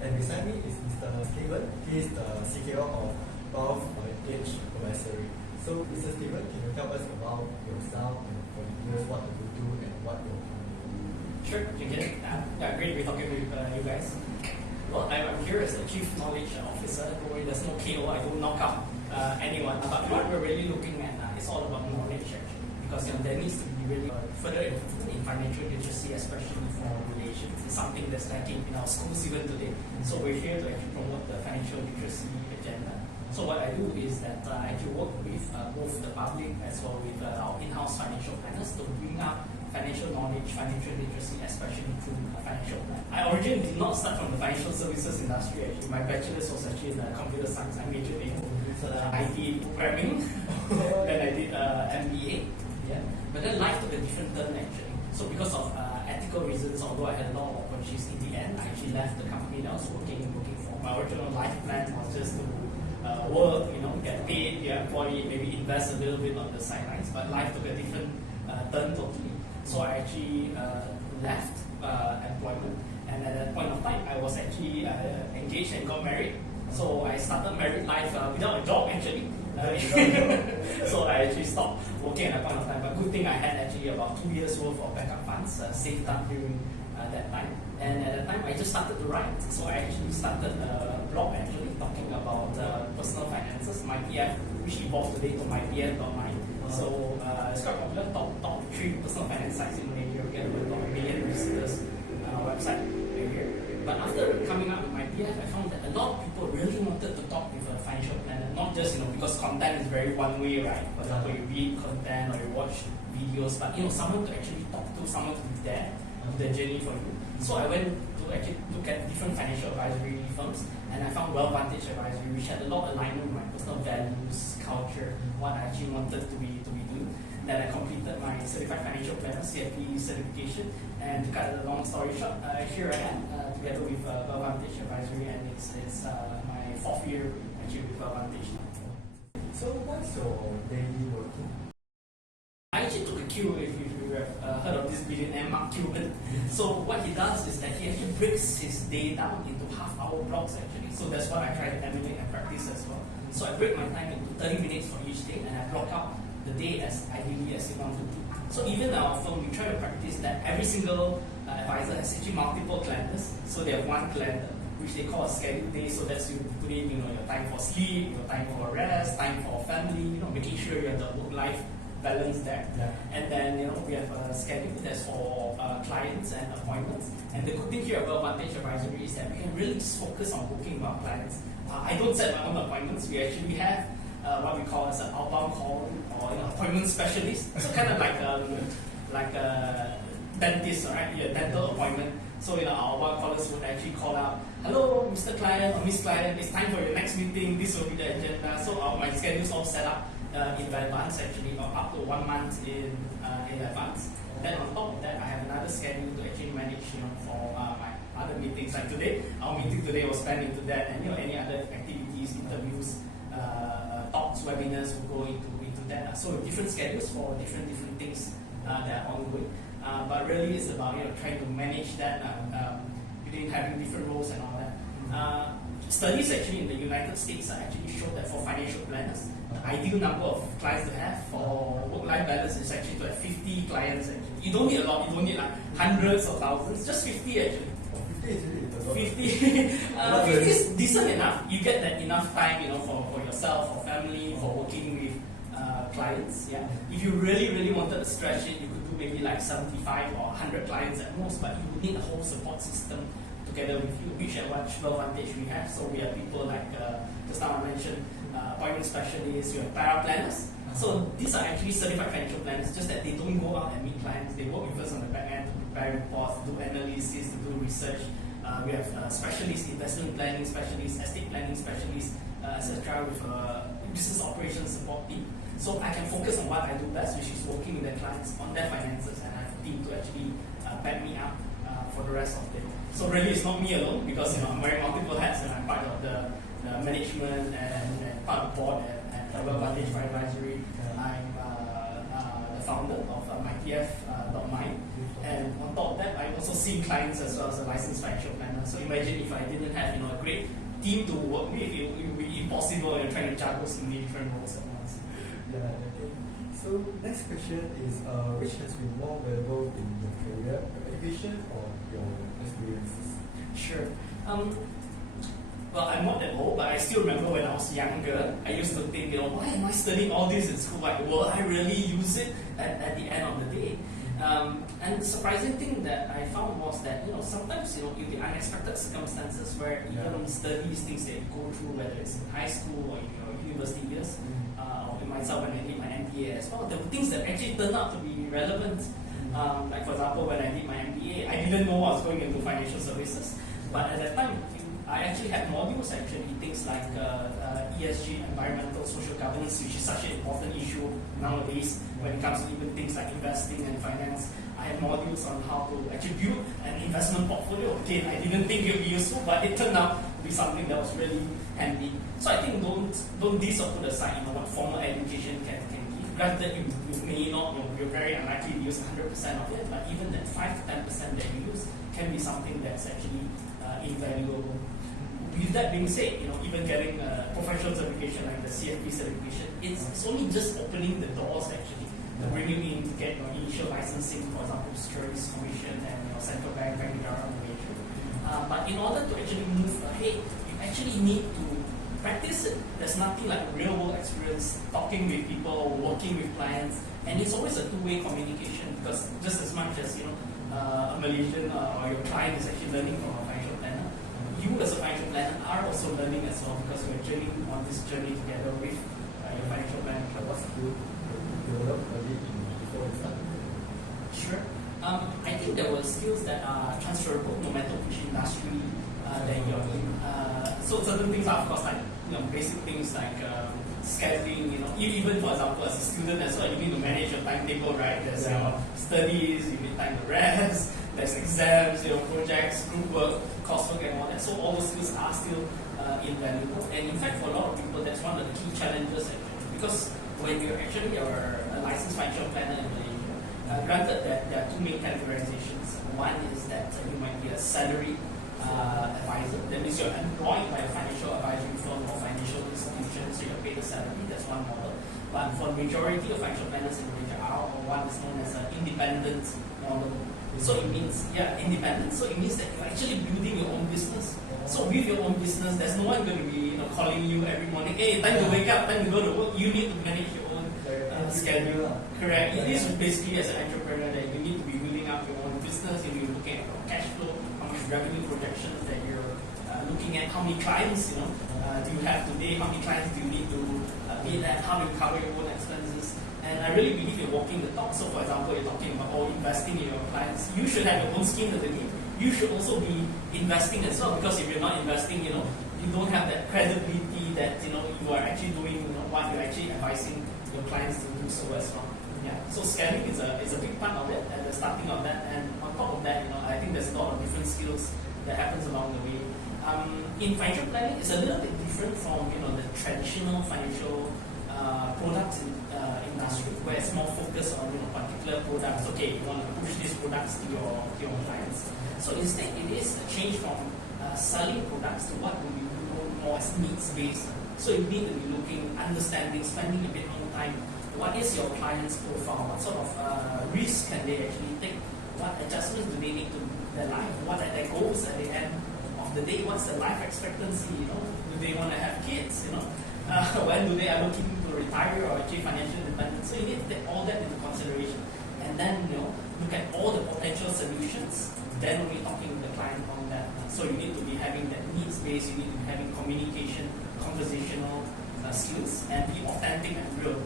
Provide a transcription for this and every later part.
And beside me is Mr. Steven. He is the CKO of Wealth Vantage Advisory. So, Mr. Steven, can you tell us about yourself and for the years, what do you do and what you're doing? Sure, Jingyan. Great to be talking with you guys. Well, I'm here as the Chief Knowledge Officer. There's no KO, I don't knock out anyone. But what we're really looking at is all about knowledge actually. Because there needs to be really further improvement in financial literacy, especially for relations. It's something that's lacking in our schools even today. So we're here to actually promote the financial literacy agenda. So what I do is that I actually work with both the public as well with our in-house financial planners to bring up financial knowledge, financial literacy, especially through financial plan. I originally did not start from the financial services industry actually. My bachelor's was actually in computer science. I majored in IT programming. Then I did MBA. Yeah. But then life took a different turn actually. So because of ethical reasons, although I had a lot of opportunities in the end, I actually left the company that I was working for. My original life plan was just to work, get paid, employee, maybe invest a little bit on the sidelines. But life took a different turn totally. So I actually left employment, and at that point of time, I was actually engaged and got married. So I started married life without a job actually. So I actually stopped working at that point of time. But good thing I had actually about 2 years worth of backup funds saved up during that time. And at that time, I just started to write. So I actually started a blog actually talking about personal finances, my PF, which evolved today to mypf.my. So it's quite popular, top 3 personal finance sites in Malaysia. We get about 1 million visitors on our website every year. But after coming up with my PF, I found that a lot of people really wanted to talk with a financial planner, not just because content is very one way, right? For example, you read content or you watch videos, but someone to actually talk to, someone to be there on the journey for you. So I went to actually look at different financial advisory firms, and I found Wealth Vantage Advisory, which had a lot of alignment with my personal values, culture, what I actually wanted to be doing. Then I completed my Certified Financial Planner (CFP) certification, and to cut a long story short, here I am together with Wealth Vantage Advisory, and it's my 4th year actually with Wealth Vantage now. So, what's your daily working? I actually took a cue, if you have heard of this billionaire Mark Cuban. So what he does is that he actually breaks his day down into half-hour blocks actually. So that's what I try to emulate and practice as well. So I break my time into 30 minutes for each day, and I block out the day as ideally as you want to do. So even our firm, we try to practice that every single advisor has actually multiple calendars. So they have one calendar, which they call a scheduled day. So that's you put in, your time for sleep, your time for rest, time for family, making sure you have the work-life balance there. Yeah. And then we have a schedule that's for clients and appointments. And the good thing here about Vantage Advisory is that we can really just focus on booking with our clients. I don't set my own appointments. We actually have what we call as an outbound call or appointment specialist. So kind of like a dentist, right? Your dental appointment. So our outbound callers would actually call out, "Hello, Mr. Client or Miss Client, it's time for your next meeting. This will be the agenda." So my schedule's all set up in advance actually, or up to 1 month in advance. Then on top of that, I have another schedule to actually manage, for my other meetings. Like today, our meeting today was planned into that, and any other activities, interviews, talks, webinars will go into that. So different schedules for different things that are ongoing. But really, it's about trying to manage that between having different roles and all that. Studies actually in the United States actually show that for financial planners, the ideal number of clients to have for work-life balance is actually to have 50 clients actually. You don't need a lot, you don't need like hundreds or thousands, just 50 actually. 50 is decent enough. You get that enough time, for yourself, for family, for working with clients. Yeah. If you really wanted to stretch it, you could do maybe like 75 or 100 clients at most, but you would need a whole support system together with you, which at Wealth Vantage we have. So we have people like, just now I mentioned, appointment specialists, you have para-planners. So these are actually certified financial planners, just that they don't go out and meet clients. They work with us on the back end to prepare reports, to do analysis, to do research. We have specialists, investment planning specialists, estate planning specialists, etc. with a business operations support team. So I can focus on what I do best, which is working with the clients on their finances, and I have a team to actually back me up for the rest of the day. So really, it's not me alone, because I'm wearing multiple hats, and I'm part of the management and part of the board at Wealth Vantage Advisory. I'm the the founder of myPF.my. And on top of that, I also see clients as well as a licensed financial planner. So imagine if I didn't have a great team to work with, it would be impossible trying to juggle so many different roles at once. Yeah, okay. So next question is, which has been more valuable in your career, your education or your experiences? Sure. Well, I'm not that old, but I still remember when I was younger, I used to think, why am I studying all this in school? Like, will I really use it at the end of the day? And the surprising thing that I found was that, sometimes, in the unexpected circumstances where even studies, things that you go through, whether it's in high school or in your university years, or in myself when I did my MBA as well, there were things that actually turned out to be relevant. Like, for example, when I did my MBA, I didn't know I was going into financial services, but at that time, I actually had modules things like ESG, environmental, social governance, which is such an important issue nowadays when it comes to even things like investing and finance. I had modules on how to actually build an investment portfolio. Again, I didn't think it would be useful, but it turned out to be something that was really handy. So I think don't this or put aside what formal education can give. Granted, you may not, you're very unlikely to use 100% of it, but even that 5 to 10% that you use can be something that's actually invaluable. With that being said, even getting a professional certification like the CFP certification, it's only just opening the doors actually to bring you in to get your initial licensing, for example, Securities Commission and Central Bank Regulator on Malaysia. But in order to actually move ahead, you actually need to practice it. There's nothing like real world experience, talking with people, working with clients, and it's always a two-way communication because just as much as a Malaysian or your client is actually learning from a financial planner, you as a financial planner are also learning as well because we're journeying on this journey together with your financial planner. What skill developed early before you started? Sure. I think there were skills that are transferable no matter which industry that you're in. So certain things are of course like basic things like scheduling. Even for example as a student as well, you need to manage your timetable, right? There's your studies, you need time to rest. There's exams, projects, group work, coursework, and all that. So all those skills are still invaluable. And in fact, for a lot of people, that's one of the key challenges actually. Because when you're actually a licensed financial planner in Malaysia, granted that there are two main categorizations. One is that you might be a salary advisor. That means you're employed by a financial advisory firm or financial institution, so you're paid a salary. That's one model. But for the majority of financial planners in Malaysia, one is known as an independent model. So it means, independent. So it means that you're actually building your own business. So with your own business, there's no one going to be calling you every morning, hey, time to wake up, time to go to work. You need to manage your own schedule. Correct. It is basically as an entrepreneur that you need to be building up your own business. You need to be looking at your cash flow, how much revenue projections that you're looking at, how many clients do you have today, how many clients do you need to be at, how do you cover your own expenses. And I really believe you're walking the talk. So for example, you're talking about investing in your clients. You should have your own skin in the game. You should also be investing as well because if you're not investing, you don't have that credibility that you are actually doing what you're actually advising your clients to do so as well. Yeah. So scaling is a big part of it at the starting of that. And on top of that, I think there's a lot of different skills that happens along the way. In financial planning, it's a little bit different from the traditional financial products industry where it's more focused on particular products. Okay, you want to push these products to your clients. So instead, it is a change from selling products to what we know more as needs-based. So you need to be looking, understanding, spending a bit more time. What is your client's profile? What sort of risk can they actually take? What adjustments do they need to their life? What are their goals at the end of the day? What's their life expectancy? Do they want to have kids? When do they are looking to retire or achieve financial independence? So you need to take all that into consideration, and then look at all the potential solutions. Then we're talking to the client on that. So you need to be having that needs base. You need to be having communication, conversational skills, and be authentic and real.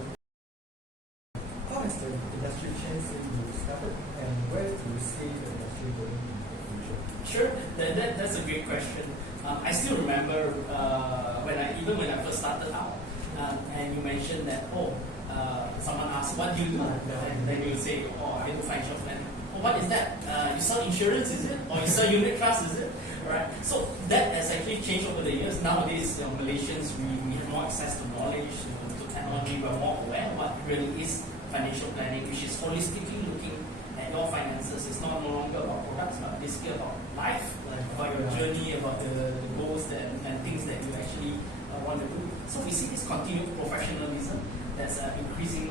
How has the industry changed since you started, and where do you see the industry going in the future? Sure, that's a great question. I still remember when I first started out, and you mentioned that someone asked, what do you do? And then you say, I do financial planning. What is that? You sell insurance, is it? Or you sell unit trust, is it? Right. So that has actually changed over the years. Nowadays, Malaysians we have more access to knowledge, to technology. We're more aware of what really is financial planning, which is holistically looking at your finances. It's no longer about products, but basically about life, about your journey, about the goals and things that you actually want to do. So we see this continued professionalism that's increasing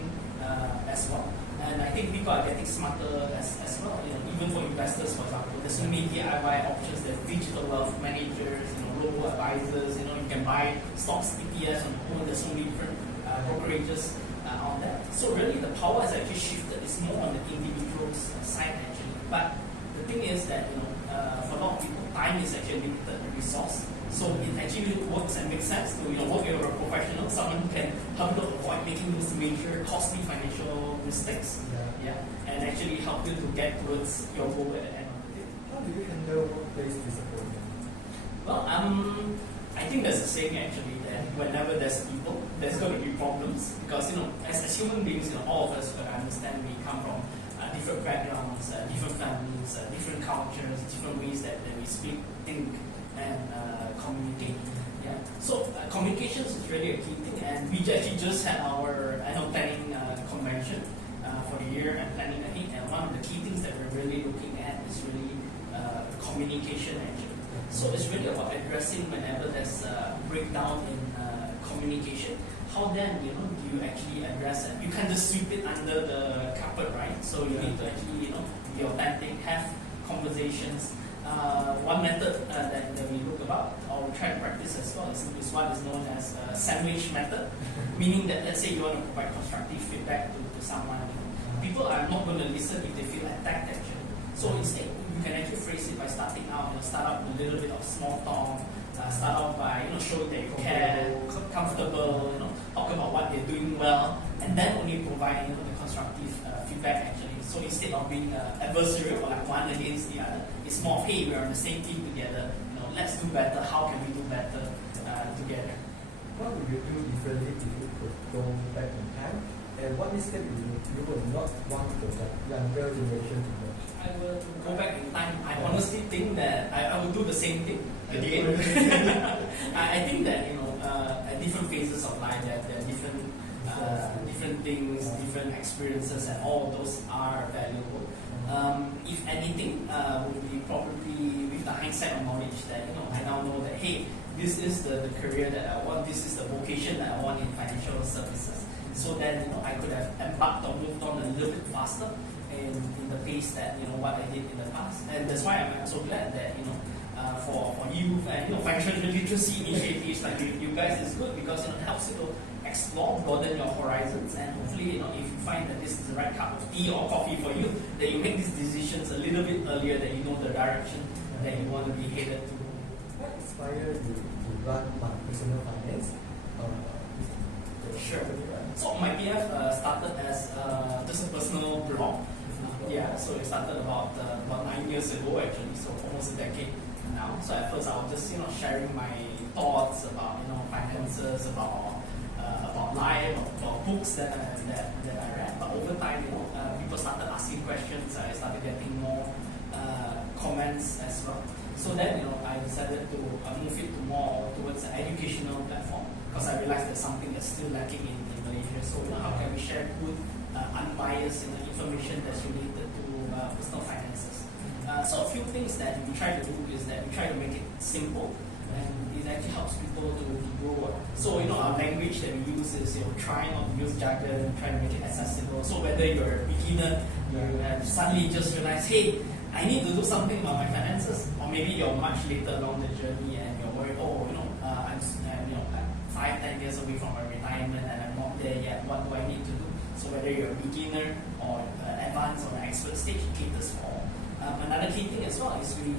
as well. And I think people are getting smarter as well. Even for investors, for example, there's so many DIY options. There's digital wealth managers, robo advisors. You can buy stocks, ETFs on your own. There's so many different brokerages on that. So really, the power has actually shifted. It's more on the individual's side actually. But the thing is that for a lot of people, time is actually a limited resource. So it actually works and makes sense to work with a professional, someone who can help you to avoid making those major costly financial mistakes, and actually help you to get towards your goal at the end of the day. How do you handle workplace disappointment? Well, I think there's a saying actually that whenever there's people, there's going to be problems because as human beings, all of us, I understand we come from different backgrounds, different families, different cultures, different ways that we speak, think, and communicate. So communications is really a key thing, and we actually just had our annual planning convention for the year and planning ahead. And one of the key things that we're really looking at is really communication actually. So it's really about addressing whenever there's a breakdown in communication. How then do you actually address it? You can't just sweep it under the carpet, right? So you need to actually be authentic, have conversations. One method that we look about or we try to practice as well is what is known as sandwich method, meaning that let's say you want to provide constructive feedback to someone, people are not going to listen if they feel attacked actually. So instead you can actually phrase it by starting out, start out with a little bit of small talk, start out by showing that you care, comfortable, talk about what they're doing well, and then only provide the constructive feedback actually. So instead of being adversarial or like one against the other, it's more of, hey, we're on the same team together. Let's do better. How can we do better together? What would you do differently if you could go back in time? And what mistake you would not want the younger generation to make? I will go back in time. I honestly think that I would do the same thing again. I think that at different phases of life, there are different things, different experiences, and all of those are valuable. If anything, would be probably with the hindsight of knowledge that I now know that hey, this is the career that I want, this is the vocation that I want in financial services. So then I could have embarked or moved on a little bit faster in the pace that what I did in the past. And that's why I'm so glad that for youth and financial literacy initiatives like you guys is good because it helps you to explore, broaden your horizons, and hopefully if you find that this is the right cup of tea or coffee for you, that you make these decisions a little bit earlier, that you know the direction that you want to be headed to. What inspired you to run my personal finance? Sure. So my PF started as just a personal blog. So it started about 9 years ago actually, so almost a decade now. So at first I was just sharing my thoughts about finances, about life, about books that I read. But over time, people started asking questions. I started getting more comments as well. So then, I decided to move it to more towards an educational platform because I realized there's something that's still lacking in Malaysia. So how can we share good, unbiased information that's related to personal finances? So a few things that we try to do is that we try to make it simple, and it actually helps people to grow. So our language that we use is try not to use jargon, try to make it accessible. So whether you're a beginner, you have suddenly just realized, hey, I need to do something about my finances, or maybe you're much later along the journey and you're worried, I'm 5-10 years away from my retirement and I'm not there yet. What do I need to do? So whether you're a beginner or advanced or an expert stage, it caters for. Another key thing as well is we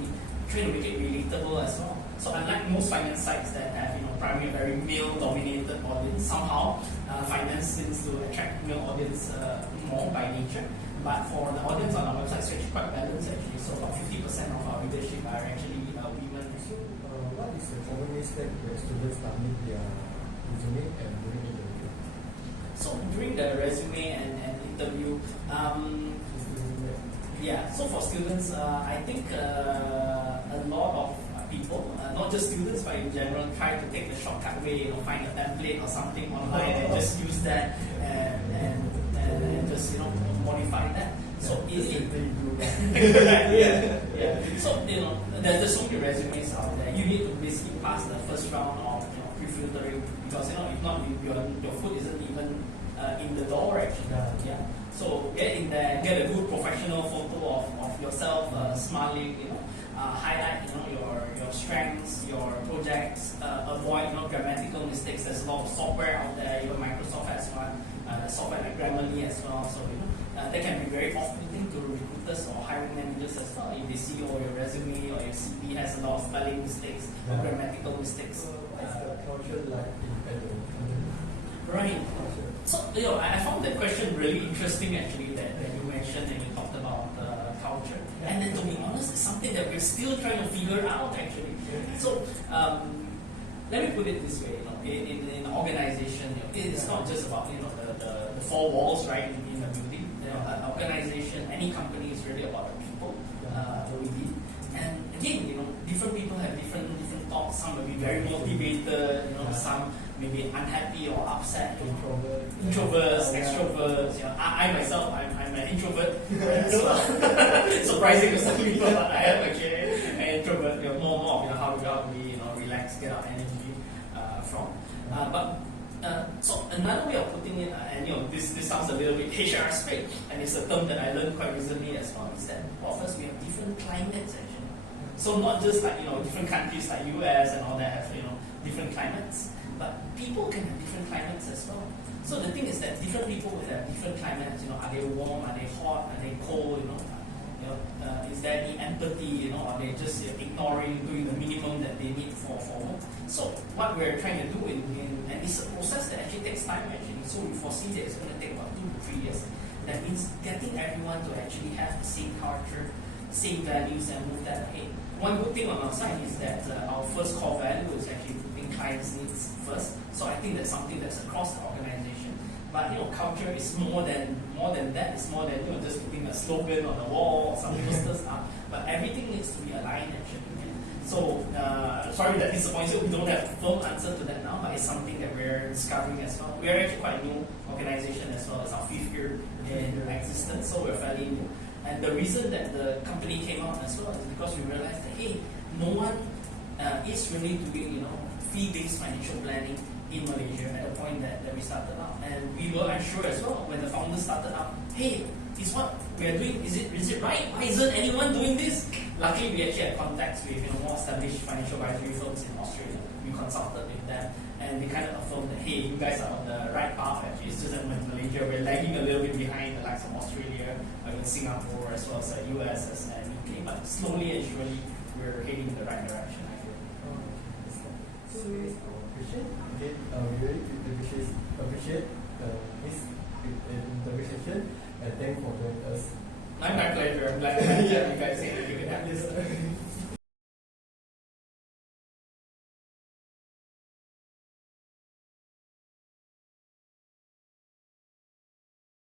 try to make it relatable as well. So unlike most finance sites that have primarily a very male-dominated audience, somehow finance seems to attract male audience more by nature. But for the audience on our website, it's actually quite balanced actually. So about 50% of our readership are actually women. So what is the common mistake where students submit their resume and during interview? So during the resume and interview, so for students, I think a lot of people, not just students but in general, try to take the shortcut way, find a template or something online and just use that and and just modify that. So Just it, simply do that. correct, yeah. So there's so many resumes out there. You need to basically pass the first round of pre-filtering because if not, your foot isn't even in the door actually. Yeah. So get in there, get a good professional photo of yourself smiling. Highlight your strengths, your projects. Avoid grammatical mistakes. There's a lot of software out there. Even Microsoft has one. Software like Grammarly as well. So that can be very off-putting to recruiters or hiring managers as well. If they see your resume or your CV has a lot of spelling mistakes or grammatical mistakes. What is the culture like at the company? Right. So I found that question really interesting actually that you mentioned and you talked about culture. And then to be honest, it's something that we're still trying to figure out actually. So let me put it this way, in an organization, it's not just about the four walls, right, in the building. An organization, any company is really about the people that we lead. And again, different people have different thoughts. Some will be very motivated, some may be unhappy or upset. Introverts, extroverts. I myself, I'm an introvert. Surprising to some people, but I am actually an introvert. More of how we relax, get our energy from. So another way of putting it, and this sounds a little bit HR speak, and it's a term that I learned quite recently as well, is that of us we have different climates actually. So not just like different countries like US and all that have different climates, but people can have different climates as well. So the thing is that different people will have different climates. Are they warm? Are they hot? Are they cold? Is there any empathy? Are they just ignoring, doing the minimum that they need for work? So what we're trying to do and it's a process that actually takes time actually. So we foresee that it's going to take about 2 to 3 years. That means getting everyone to actually have the same culture, same values, and move that ahead. One good thing on our side is that our first core value is actually putting clients' needs first. So I think that's something that's across the organization. But culture is more than that. It's more than just putting a slogan on the wall or some posters up. But everything needs to be aligned actually. So sorry that disappoints you. We don't have a firm answer to that now, but it's something that we're discovering as well. We are actually quite a new organization as well. It's our 5th year in existence, so we're fairly new. And the reason that the company came out as well is because we realized that no one is really doing fee-based financial planning in Malaysia at the point that we started out. And we were unsure as well when the founders started out, is what we are doing, is it right? Why isn't anyone doing this? Luckily we actually had contacts with more established financial advisory firms in Australia. We consulted with them and they kind of affirmed that you guys are on the right path actually. It's just that in Malaysia we're lagging a little bit behind the likes of Australia, Singapore as well as US and UK, but slowly and surely we're heading in the right direction, I feel. So it's our question. Okay, we really appreciate this interpretation and thank for joining us. My pleasure. I'm glad you guys say that you can have this.